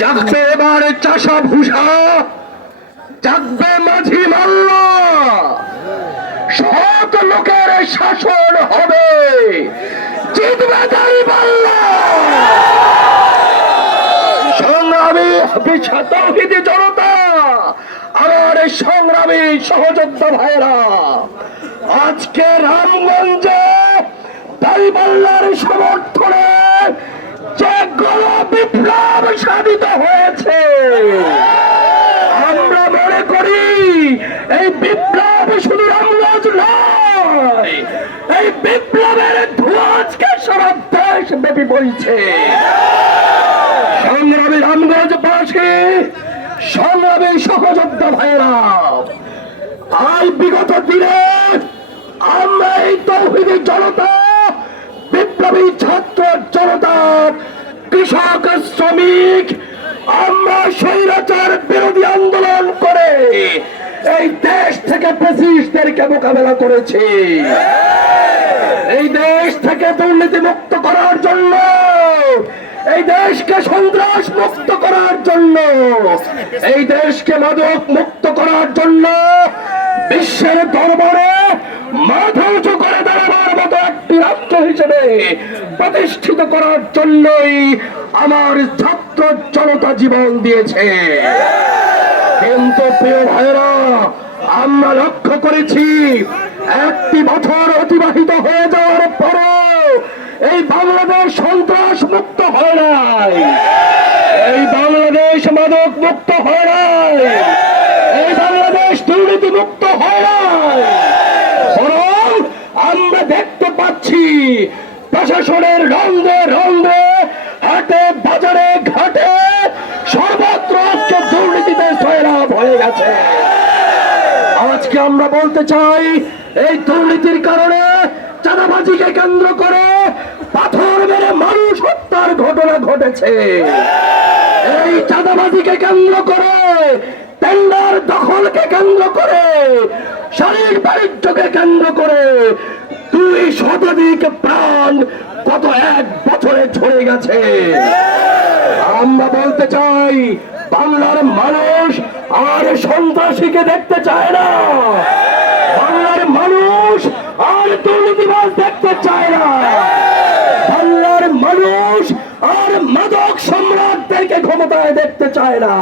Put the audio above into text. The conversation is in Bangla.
জাগবে এবার চাষা ভূষা, জাগবে মাঝি মাল্লা, সৎ লোকের শাসন হবে, জিতবে দাঁড়িপাল্লা। সংগ্রামী তৌহিদি জনতা, আমার সংগ্রামী সহযোদ্ধা ভাইরা, আজকে রামগঞ্জে দাঁড়িপাল্লার সমর্থনে যে গণ বিপ্লব সাধিত হয়েছে, আমরা মনে করি এই বিপ্লব শুধু রামগঞ্জ নয়, এই বিপ্লবের ধোঁয়া আজকে সারা দেশ ব্যাপী বইছে। সংগ্রামী রামগঞ্জবাসী, সংগ্রামী সহযোদ্ধা ভাইরা, আজ বিগত দিনে আমরা এই তৌহিদি জনতা, বিপ্লবী ছাত্র জনতা, কৃষক শ্রমিক, আমরা স্বৈরাচার বিরোধী আন্দোলন করে এই দেশ থেকে ফ্যাসিস্টদেরকে মোকাবেলা করেছি। এই দেশ থেকে দুর্নীতি মুক্ত করার জন্য, এই দেশকে সন্ত্রাস মুক্ত করার জন্য, এই দেশকে মাদক মুক্ত করার জন্য বিশ্বের দরবারে মাথা উঁচু করে দাঁড়াবার মতো একটি রাষ্ট্র হিসেবে প্রতিষ্ঠিত করার জন্যই আমার ছাত্র জনতা জীবন দিয়েছে। কিন্তু প্রিয় ভাইরা, আমরা লক্ষ্য করেছি একটি বছর অতিবাহিত হয়ে যাওয়ার পরও এই বাংলাদেশ সন্ত্রাস মুক্ত হয় নাই, এই বাংলাদেশ মাদক মুক্ত হয় নাই, এই বাংলাদেশ দুর্নীতি মুক্ত হয় নাই, বরং আমরা দেখতে পাচ্ছি প্রশাসনের রন্ধে রন্ধে, হাটে বাজারে ঘাটে সর্বত্র আজকে দুর্নীতিতে সয়লাব হয়ে গেছে। আজকে আমরা বলতে চাই, এই দুর্নীতির কারণে, চাঁদাবাজিকে কেন্দ্র করে পাথর মেরে মানুষ হত্যার ঘটনা ঘটেছে। এই চাঁদাবাজিকে কেন্দ্র করে, টেন্ডার দখলকে কেন্দ্র করে, শারীরিক বাণিজ্যকে কেন্দ্র করে 2 শতাধিক প্রাণ গত 1 বছরে ঝরে গেছে। আমরা বলতে চাই, বাংলার মানুষ আর সন্ত্রাসীকে দেখতে চায় না, বাংলার মানুষ আর দুর্নীতিবাজ দেখতে চায় না, বাংলার মানুষ আর মাদক সম্রাটদেরকে ক্ষমতায় দেখতে চায় না।